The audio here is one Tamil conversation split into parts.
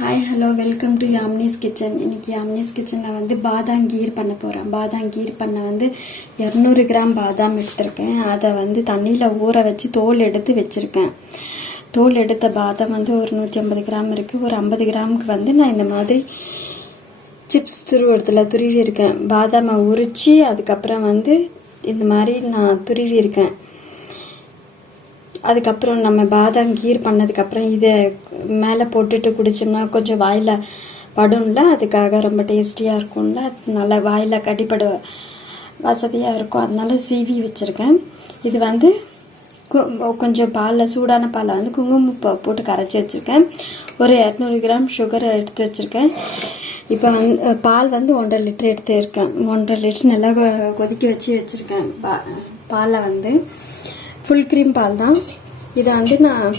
Hi hello welcome to Yamini's kitchen. இன்னைக்கு யாமினிஸ் கிச்சனில் வந்து பாதாம் கீர் பண்ண போகிறேன். பாதாம் கீர் பண்ண வந்து 200 கிராம் பாதாம் எடுத்திருக்கேன். அதை வந்து தண்ணியில் ஊற வச்சு தோல் எடுத்து வச்சுருக்கேன். தோல் எடுத்த பாதாம் வந்து ஒரு 150 கிராம் இருக்குது. ஒரு 50 கிராமுக்கு வந்து நான் இந்த மாதிரி சிப்ஸ் துருவி இருக்கேன். பாதாமை உரித்து அதுக்கப்புறம் வந்து இந்த மாதிரி நான் துருவி இருக்கேன். அதுக்கப்புறம் நம்ம பாதாம் கீர் பண்ணதுக்கப்புறம் இதை மேலே போட்டுட்டு குடிச்சோம்னா கொஞ்சம் வாயில் படும்ல, அதுக்காக ரொம்ப டேஸ்டியாக இருக்கும்ல, நல்லா வாயில் கடிப்பட வசதியாக இருக்கும். அதனால சீவி வச்சுருக்கேன். இது வந்து கொஞ்சம் பாலில் சூடான பாலை வந்து குங்குமப்பூ போட்டு கரைச்சி வச்சுருக்கேன். ஒரு 200 கிராம் சுகரை எடுத்து வச்சுருக்கேன். இப்போ வந்து பால் வந்து 1.5 லிட்டர் எடுத்துருக்கேன். 1.5 லிட்டர் நல்லா கொதிக்க வச்சுருக்கேன். பாலை வந்து ஃபுல் க்ரீம் பால் தான். இதை வந்து நான்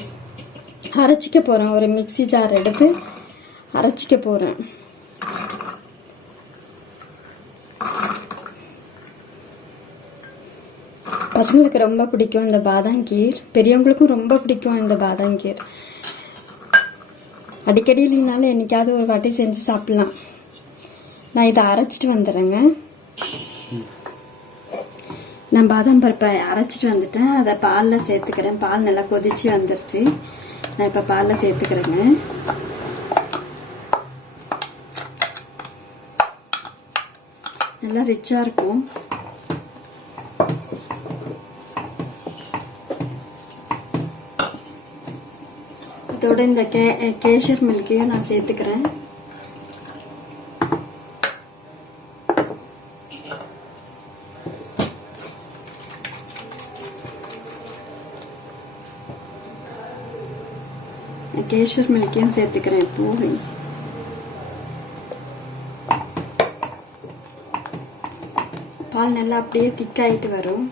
அரைச்சிக்க போகிறேன். ஒரு மிக்ஸி ஜார் எடுத்து அரைச்சிக்க போகிறேன். பசங்களுக்கு ரொம்ப பிடிக்கும் இந்த பாதாம் கீர், பெரியவங்களுக்கும் ரொம்ப பிடிக்கும் இந்த பாதாம் கீர். அடிக்கடி இல்லைனாலும் என்னைக்காவது ஒரு வாட்டி செஞ்சு சாப்பிட்லாம். நான் இதை அரைச்சிட்டு வந்துடுறேங்க. நான் பாதாம் பருப்பை அரைச்சிட்டு வந்துட்டேன். அதை பாலில் சேர்த்துக்கிறேன். பால் நல்லா கொதிச்சு வந்துருச்சு. நான் இப்போ பாலில் சேர்த்துக்கிறேங்க. நல்லா ரிச்சாக இருக்கும். இதோட இந்த கேஷர் மில்கையும் நான் சேர்த்துக்கிறேன். கேஷர் மில்கையும் சேர்த்துக்கிறேன். இப்போ பால் நல்லா அப்படியே திக்காயிட்டு வரும்.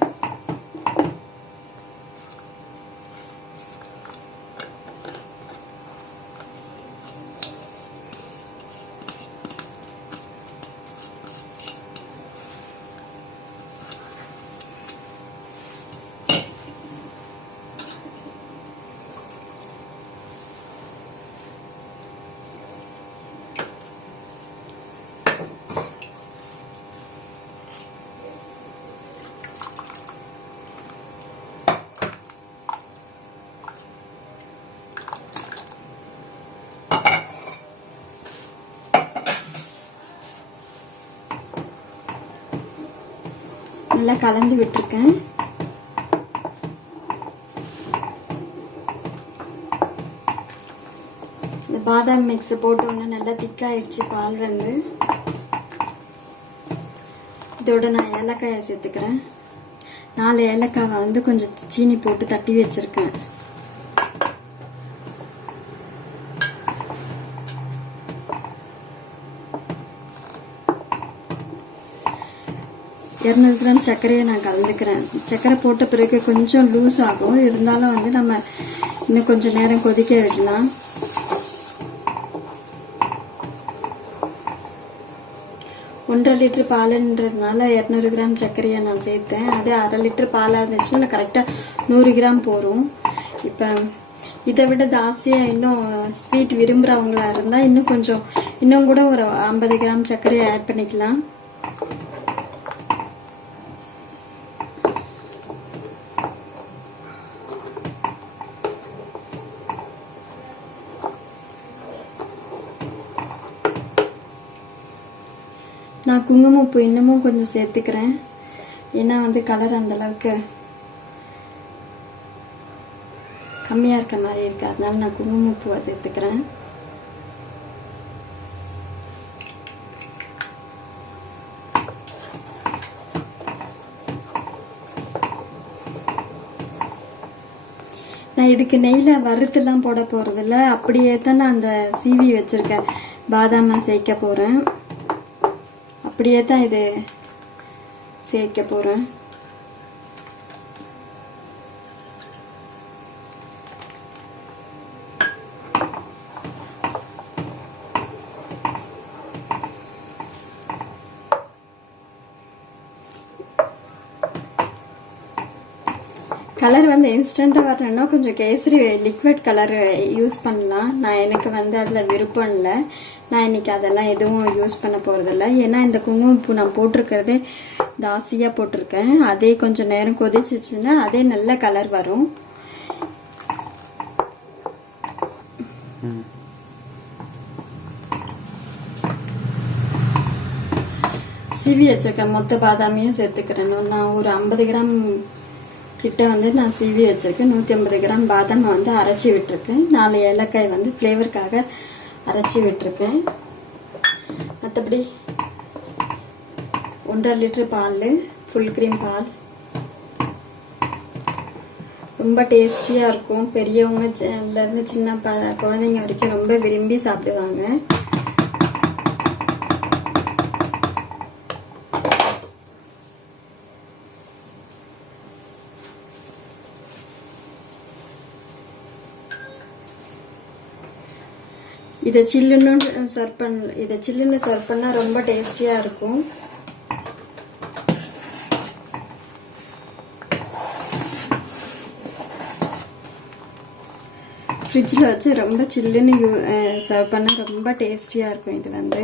நல்லா கலந்து விட்டுருக்கேன். இந்த பாதாம் மிக்ஸ் போட்டோன்னு நல்லா திக்காயிடுச்சு பால் வந்து. இதோட நான் ஏலக்காயை சேர்த்துக்கிறேன். 4 ஏலக்காவை வந்து கொஞ்சம் சீனி போட்டு தட்டி வச்சிருக்கேன். இரநூறு கிராம் சர்க்கரையை நான் கலந்துக்கிறேன். சர்க்கரை போட்ட பிறகு கொஞ்சம் லூஸ் ஆகும். இருந்தாலும் வந்து நம்ம இன்னும் கொஞ்சம் நேரம் கொதிக்க விடலாம். ஒன்றரை லிட்டர் பாலுன்றதுனால 200 கிராம் சர்க்கரையை நான் சேர்த்தேன். அதே 1/2 லிட்டர் பாலாக இருந்துச்சுன்னா நான் கரெக்டாக 100 கிராம் போகும். இப்போ இதை விட ஜாஸ்தியாக இன்னும் ஸ்வீட் விரும்புகிறவங்களா இருந்தால் இன்னும் கூட ஒரு 50 கிராம் சர்க்கரையை ஆட் பண்ணிக்கலாம். நான் குங்குமப்பூ இன்னமும் கொஞ்சம் சேர்த்துக்கிறேன். ஏன்னா வந்து கலர் அந்த அளவுக்கு கம்மியாக இருக்க மாதிரி இருக்கு. அதனால நான் குங்குமப்பூவை சேர்த்துக்கிறேன். நான் இதுக்கு நெய்யில் வறுத்துலாம் போட போகிறதில்ல. அப்படியே தான் நான் அந்த சீவி வச்சுருக்கேன் பாதாமை சேர்க்க போகிறேன். அப்படியே தான் இது சேர்க்க போகிறேன். கலர் வந்து இன்ஸ்டண்ட்டாக வரணும்னா கொஞ்சம் கேசரி லிக்விட் கலர் யூஸ் பண்ணலாம். நான் எனக்கு வந்து அதில் விருப்பம் இல்லை. நான் இன்னைக்கு அதெல்லாம் எதுவும் யூஸ் பண்ண போகிறதில்ல. ஏன்னா இந்த குங்குமப்பூ நான் போட்டிருக்கிறது தாசியாக போட்டிருக்கேன். அதே கொஞ்சம் நேரம் கொதிச்சிச்சுன்னா அதே நல்ல கலர் வரும். சீவி வச்சிருக்க மொத்த பாதாமையும் சேர்த்துக்கிறேன். நான் ஒரு 50 கிராம் கிட்ட வந்து நான் சீவி வச்சிருக்கேன். 150 கிராம் பாதாமை வந்து அரைச்சி விட்டுருக்கேன். 4 ஏலக்காய் வந்து ஃப்ளேவருக்காக அரைச்சி விட்டுருக்கேன். மற்றபடி 1.5 லிட்டர் பால், ஃபுல் க்ரீம் பால். ரொம்ப டேஸ்டியாக இருக்கும். பெரியவங்கலேருந்து சின்ன குழந்தைங்க வரைக்கும் ரொம்ப விரும்பி சாப்பிடுவாங்க. இதை சில்லுன்னு சர்வ் பண்ணா ரொம்ப டேஸ்டியா இருக்கும். ஃப்ரிட்ஜில் வச்சு ரொம்ப சில்லுன்னு சர்வ் பண்ணா ரொம்ப டேஸ்டியா இருக்கும். இது வந்து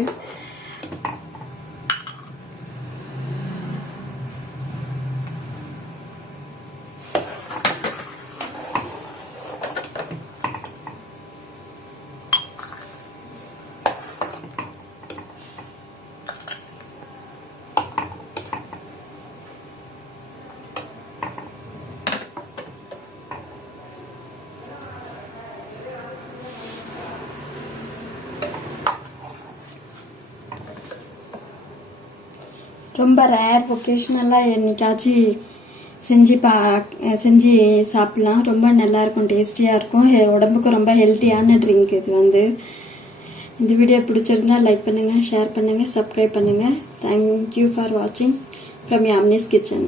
ரொம்ப ரேர் ஒகேஷ்னலாக என்னைக்காச்சும் செஞ்சு சாப்பிட்லாம். ரொம்ப நல்லா இருக்கும், டேஸ்டியாக இருக்கும். உடம்புக்கு ரொம்ப ஹெல்த்தியான ட்ரிங்க் இது வந்து. இந்த வீடியோ பிடிச்சிருந்தா லைக் பண்ணுங்கள், ஷேர் பண்ணுங்கள், சப்ஸ்கிரைப் பண்ணுங்கள். தேங்க்யூ ஃபார் வாட்சிங் ஃப்ரம் யாமினிஸ் கிச்சன்.